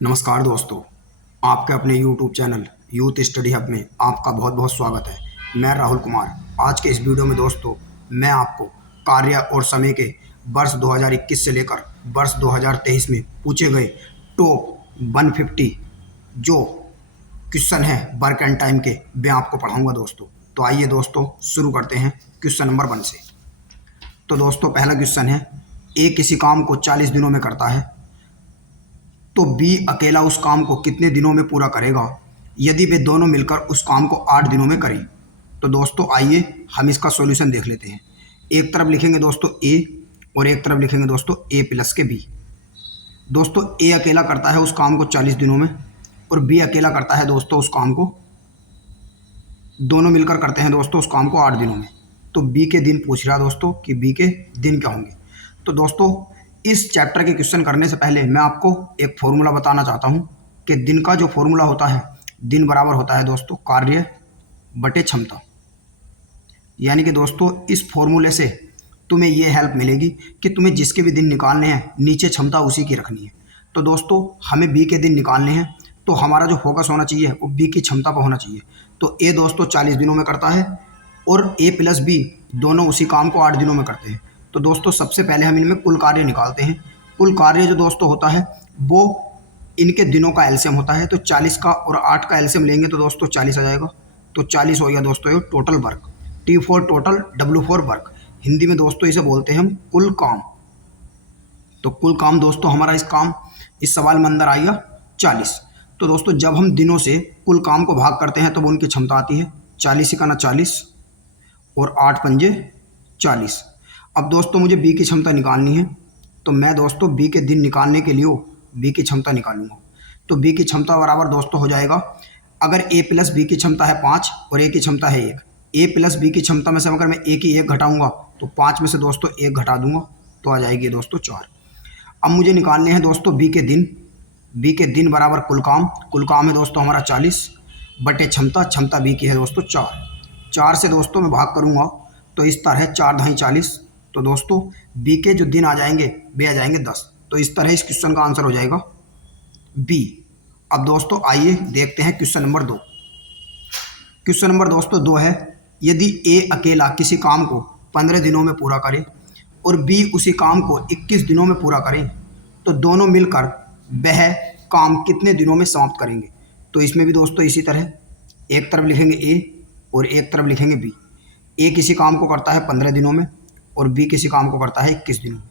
नमस्कार दोस्तों, आपके अपने YouTube channel youth study hub में आपका बहुत बहुत स्वागत है। मैं राहुल कुमार। आज के इस वीडियो में दोस्तों मैं आपको कार्य और समय के वर्ष 2021 से लेकर वर्ष 2023 में पूछे गए टॉप 150 जो क्वेश्चन है वर्क एंड टाइम के, मैं आपको पढ़ाऊंगा दोस्तों। तो आइए दोस्तों शुरू करते हैं क्वेश्चन नंबर 1 से। तो दोस्तों पहला क्वेश्चन है, ए किसी काम को 40 दिनों में करता है तो बी अकेला उस काम को कितने दिनों में पूरा करेगा यदि वे दोनों मिलकर उस काम को 8 दिनों में करें। तो दोस्तों आइए हम इसका सॉल्यूशन देख लेते हैं। एक तरफ लिखेंगे दोस्तों ए और एक तरफ लिखेंगे दोस्तों ए प्लस के बी। दोस्तों ए अकेला करता है उस काम को 40 दिनों में और बी अकेला करता है दोस्तों उस काम को, दोनों मिलकर करते हैं दोस्तों उस काम को 8 दिनों में। तो बी के दिन पूछ रहा है दोस्तों कि बी के दिन क्या होंगे। तो दोस्तों इस चैप्टर के क्वेश्चन करने से पहले मैं आपको एक फॉर्मूला बताना चाहता हूं कि दिन का जो फॉर्मूला होता है, दिन बराबर होता है दोस्तों कार्य बटे क्षमता। यानी कि दोस्तों इस फॉर्मूले से तुम्हें ये हेल्प मिलेगी कि तुम्हें जिसके भी दिन निकालने हैं नीचे क्षमता उसी की रखनी है। तो दोस्तों हमें बी के दिन निकालने हैं तो हमारा जो फोकस होना चाहिए वो बी की क्षमता पर होना चाहिए। तो ए दोस्तों 40 दिनों में करता है और ए प्लस बी दोनों उसी काम को 8 दिनों में करते हैं। तो दोस्तों सबसे पहले हम इनमें कुल कार्य निकालते हैं। कुल कार्य जो दोस्तों होता है वो इनके दिनों का एलसीएम होता है। तो 40 का और 8 का एलसीएम लेंगे तो दोस्तों 40 आ जाएगा। तो 40 हो गया दोस्तों ये total work, T for total, W for work. Hindi में दोस्तों इसे बोलते हैं हम कुल काम। तो कुल काम दोस्तों हमारा इस सवाल में अंदर आएगा 40। तो दोस्तों जब हम दिनों से कुल काम को भाग करते हैं तो उनकी क्षमता आती है 40 का ना 40 और 8 पंजे 40। अब दोस्तों मुझे बी की क्षमता निकालनी है तो मैं दोस्तों बी के दिन निकालने के लिए बी की क्षमता निकालूंगा। तो बी की क्षमता बराबर दोस्तों हो जाएगा, अगर ए प्लस बी की क्षमता है 5 और ए की क्षमता है 1, ए प्लस बी की क्षमता में से अगर मैं ए की 1 घटाऊंगा तो 5 में से दोस्तों 1 घटा दूंगा तो आ जाएगी दोस्तों 4। अब मुझे निकालने हैं दोस्तों बी के दिन। बी के दिन बराबर कुल काम है दोस्तों हमारा 40 बटे क्षमता बी की है दोस्तों 4 से दोस्तों मैं भाग करूंगा तो इस तरह 4 ढाई 40। तो दोस्तों बी के जो दिन आ जाएंगे वे आ जाएंगे 10। तो इस तरह इस क्वेश्चन का आंसर हो जाएगा बी। अब दोस्तों आइए देखते हैं क्वेश्चन नंबर 2। क्वेश्चन नंबर दोस्तों 2 है, यदि ए अकेला किसी काम को 15 दिनों में पूरा करे और बी उसी काम को 21 दिनों में पूरा करें तो दोनों मिलकर वह काम कितने दिनों में समाप्त करेंगे। तो इसमें भी दोस्तों इसी तरह एक तरफ लिखेंगे ए और एक तरफ लिखेंगे बी। ए किसी काम को करता है 15 दिनों में और बी किसी काम को करता है 21 दिनों में।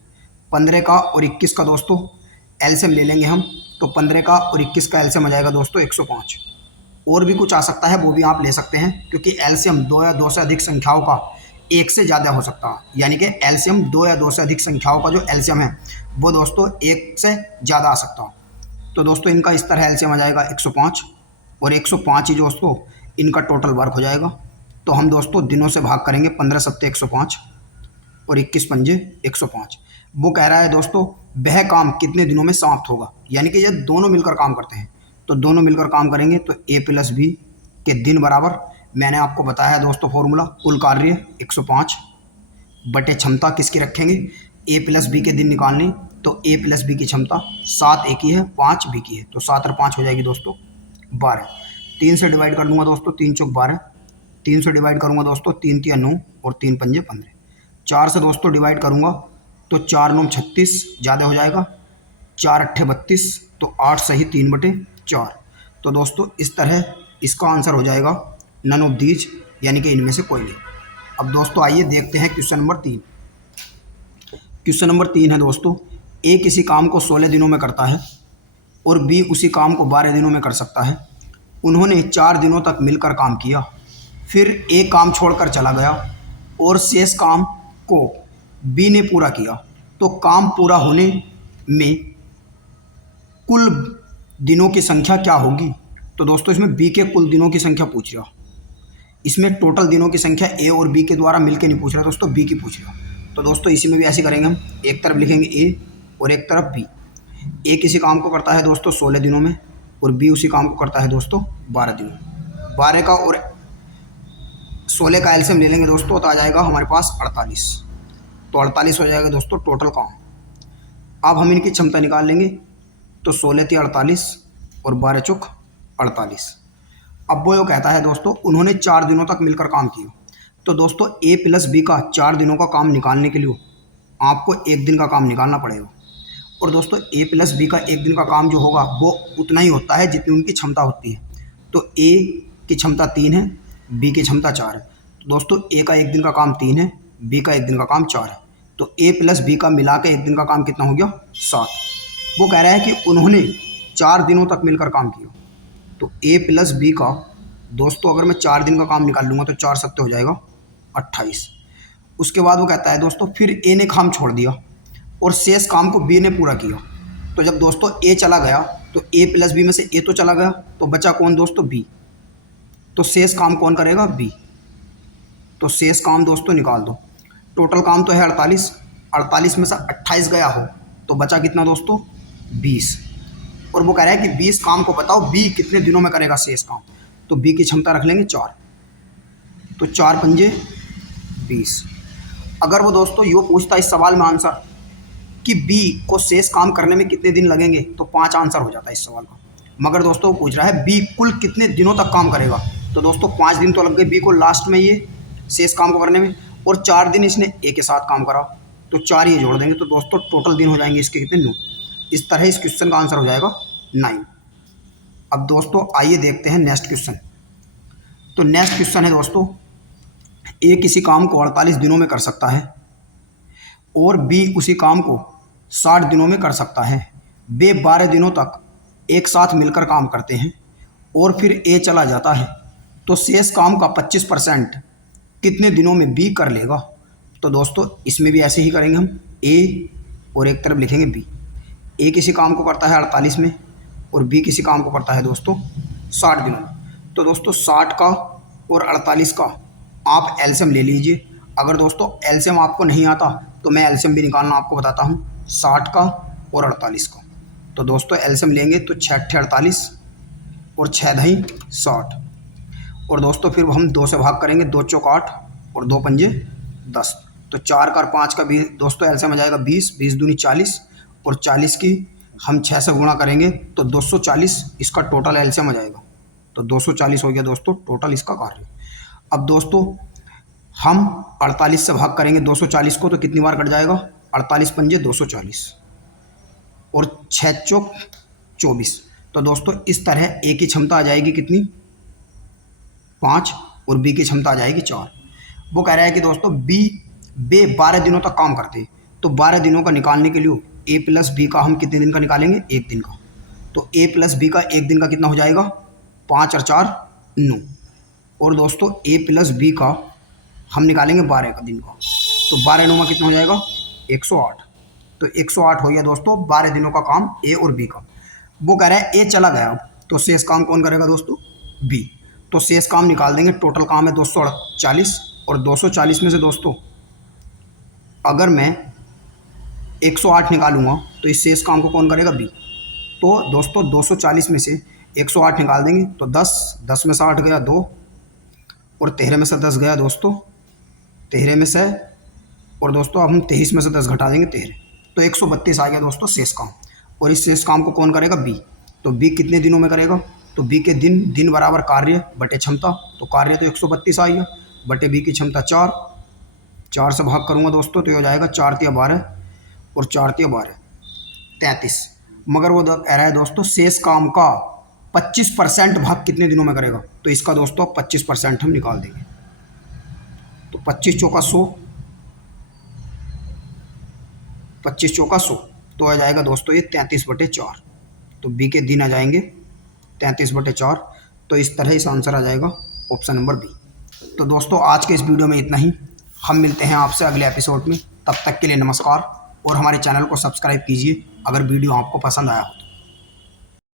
15 का और 21 का दोस्तों एलसीएम ले लेंगे हम। तो 15 का और 21 का एलसीएम आ जाएगा दोस्तों 105। और भी कुछ आ सकता है वो भी आप ले सकते हैं, क्योंकि एलसीएम 2 या 2 से अधिक संख्याओं का 1 से ज़्यादा हो सकता है। यानी कि एलसीएम 2 या 2 से अधिक संख्याओं का जो एलसीएम है वो दोस्तों 1 से ज़्यादा आ सकता है। तो दोस्तों इनका इस तरह एलसीएम आ जाएगा 105 और 105 ही दोस्तों इनका टोटल वर्क हो जाएगा। तो हम दोस्तों दिनों से भाग करेंगे 15 सत्ते 105 और 21 पंजे 105। वो कह रहा है दोस्तों वह काम कितने दिनों में समाप्त होगा। यानी कि ये दोनों मिलकर काम करते हैं तो दोनों मिलकर काम करेंगे तो ए प्लस बी के दिन बराबर, मैंने आपको बताया है दोस्तों फॉर्मूला, कुल कार्य 105 बटे क्षमता किसकी रखेंगे, ए प्लस बी के दिन निकालने। तो ए प्लस बी की क्षमता 7 ए की है 5 बी की है। तो 7 और 5 हो जाएगी दोस्तों 12। 3 से डिवाइड कर दूंगा दोस्तों, 3 चौक 12। 3 से डिवाइड करूंगा दोस्तों 3 तिया 9 और 3 पंजे 15। 4 से दोस्तों डिवाइड करूंगा तो 4 9 36 ज़्यादा हो जाएगा, 4 अट्ठे 32। तो 8 सही 3 बटे 4। तो दोस्तों इस तरह इसका आंसर हो जाएगा नन ऑफ दीज, यानी कि इनमें से कोई नहीं। अब दोस्तों आइए देखते हैं क्वेश्चन नंबर 3। क्वेश्चन नंबर 3 है दोस्तों, ए किसी काम को 16 दिनों में करता है और बी उसी काम को 12 दिनों में कर सकता है। उन्होंने 4 दिनों तक मिलकर काम किया, फिर ए काम छोड़कर चला गया और शेष काम को बी ने पूरा किया। तो काम पूरा होने में कुल दिनों की संख्या क्या होगी। तो दोस्तों इसमें बी के कुल दिनों की संख्या पूछ रहा, इसमें टोटल दिनों की संख्या ए और बी के द्वारा मिलकर नहीं पूछ रहा दोस्तों, बी की पूछ रहा। तो दोस्तों इसी में भी ऐसे करेंगे हम, एक तरफ लिखेंगे ए और एक तरफ बी। ए किसी काम को करता है दोस्तों 16 दिनों में और बी उसी काम को करता है दोस्तों 12 दिनों में। 12 का और 16 का एलसीएम ले लेंगे दोस्तों तो आ जाएगा हमारे पास 48। तो 48 हो जाएगा दोस्तों टोटल काम। अब हम इनकी क्षमता निकाल लेंगे। तो 16 × 48 और 12 × 48। अब वो कहता है दोस्तों उन्होंने 4 दिनों तक मिलकर काम किया। तो दोस्तों ए प्लस बी का 4 दिनों का काम निकालने के लिए आपको 1 दिन का काम निकालना पड़ेगा। और दोस्तों ए प्लस बी का 1 दिन का काम जो होगा वो उतना ही होता है जितनी उनकी क्षमता होती है। तो ए की क्षमता 3 है, बी की क्षमता 4 है। तो दोस्तों ए का 1 दिन का काम 3 है, बी का 1 दिन का काम 4 है। तो ए प्लस बी का मिला के 1 दिन का काम कितना हो गया? 7। वो कह रहा है कि उन्होंने 4 दिनों तक मिलकर काम किया। तो ए प्लस बी का दोस्तों अगर मैं 4 दिन का काम निकाल लूँगा तो 4 सत्ते हो जाएगा 28। उसके बाद वो कहता है दोस्तों फिर ए ने काम छोड़ दिया और शेष काम को बी ने पूरा किया। तो जब दोस्तों ए चला गया तो ए प्लस बी में से ए तो चला गया, तो बचा कौन दोस्तों? बी। तो शेष काम कौन करेगा? बी। तो शेष काम दोस्तों निकाल दो। टोटल काम तो है 48, 48 में से 28 गया हो तो बचा कितना दोस्तों? 20। और वो कह रहा है कि 20 काम को बताओ बी कितने दिनों में करेगा शेष काम। तो बी की क्षमता रख लेंगे 4। तो 4 पंजे 20। अगर वो दोस्तों यो पूछता इस सवाल में आंसर कि बी को शेष काम करने में कितने दिन लगेंगे तो 5 आंसर हो जाता है इस सवाल का। मगर दोस्तों वो पूछ रहा है बी कुल कितने दिनों तक काम करेगा। तो दोस्तों 5 दिन तो लग गए बी को लास्ट में ये शेष काम को करने में, और 4 दिन इसने ए के साथ काम करा तो 4 ये जोड़ देंगे। तो दोस्तों टोटल दिन हो जाएंगे इसके कितने? 9। इस तरह इस क्वेश्चन का आंसर हो जाएगा 9। अब दोस्तों आइए देखते हैं नेक्स्ट क्वेश्चन। तो नेक्स्ट क्वेश्चन है दोस्तों ए किसी काम को 48 दिनों में कर सकता है और बी उसी काम को 60 दिनों में कर सकता है। वे 12 दिनों तक एक साथ मिलकर काम करते हैं और फिर ए चला जाता है तो शेष काम का 25% कितने दिनों में बी कर लेगा। तो दोस्तों इसमें भी ऐसे ही करेंगे हम, ए और एक तरफ लिखेंगे बी। ए किसी काम को करता है 48 में और बी किसी काम को करता है दोस्तों 60 दिनों में। तो दोस्तों 60 का और 48 का आप एलसीएम ले लीजिए। अगर दोस्तों एलसीएम आपको नहीं आता तो मैं एलसीएम भी निकालना आपको बताता हूँ, 60 का और 48 का। तो दोस्तों एलसीएम लेंगे तो 6 × 48 और 6 × 2 = 60। और दोस्तों फिर हम 2 से भाग करेंगे, 2 × 4 = 8 और 2 पंजे 10। तो 4 का और 5 का भी दोस्तों एलसीएम आ जाएगा 20, 20 दूनी 40 और 40 की हम 6 से गुणा करेंगे तो 240 इसका टोटल एलसीएम आ जाएगा। तो 240 हो गया दोस्तों टोटल इसका कार्य। अब दोस्तों हम 48 से भाग करेंगे 240 को तो कितनी बार कट जाएगा? 48 पंजे 240 और 6 चौक 24। तो दोस्तों इस तरह ए की क्षमता आ जाएगी कितनी? 5 और बी की क्षमता आ जाएगी 4। वो कह रहा है कि दोस्तों बी 12 दिनों तक काम करते, तो 12 दिनों का निकालने के लिए ए प्लस बी का हम कितने दिन का निकालेंगे? 1 दिन का। तो ए प्लस बी का 1 दिन का कितना हो जाएगा? 5 और 4 9। और दोस्तों ए प्लस बी का हम निकालेंगे 12 का दिन का। तो 12 9 में कितना हो जाएगा? 108। तो 108 हो गया दोस्तों 12 दिनों का काम ए और बी का। वो कह रहा है ए चला गया तो शेष काम कौन करेगा दोस्तों? बी। तो शेष काम निकाल देंगे। टोटल काम है 248 और 240 में से दोस्तों अगर मैं 108 निकालूंगा तो इस शेष काम को कौन करेगा? बी। तो दोस्तों 240 में से 108 निकाल देंगे तो 10, 10 में से 8 गया 2 और 13 में से 10 गया दोस्तों 13 में से, और दोस्तों अब हम 23 में से 10 घटा देंगे 13, तो 132 आ गया दोस्तों शेष काम। और इस शेष काम को कौन करेगा? बी। तो बी कितने दिनों में करेगा? तो बी के दिन बराबर कार्य बटे क्षमता, तो कार्य तो 132 आ गया बटे बी की क्षमता 4, 4 से भाग करूँगा दोस्तों तो हो जाएगा 4 × 12 और 4 × 12 33। मगर वो कह रहा है दोस्तों शेष काम का 25% भाग कितने दिनों में करेगा। तो इसका दोस्तों 25% हम निकाल देंगे। तो 25 चौका 100, 25 चौका 100 तो आ जाएगा दोस्तों ये 33/4। तो बी के दिन आ जाएंगे 33/4। तो इस तरह इस आंसर आ जाएगा ऑप्शन नंबर बी। तो दोस्तों आज के इस वीडियो में इतना ही। हम मिलते हैं आपसे अगले एपिसोड में। तब तक के लिए नमस्कार और हमारे चैनल को सब्सक्राइब कीजिए अगर वीडियो आपको पसंद आया हो।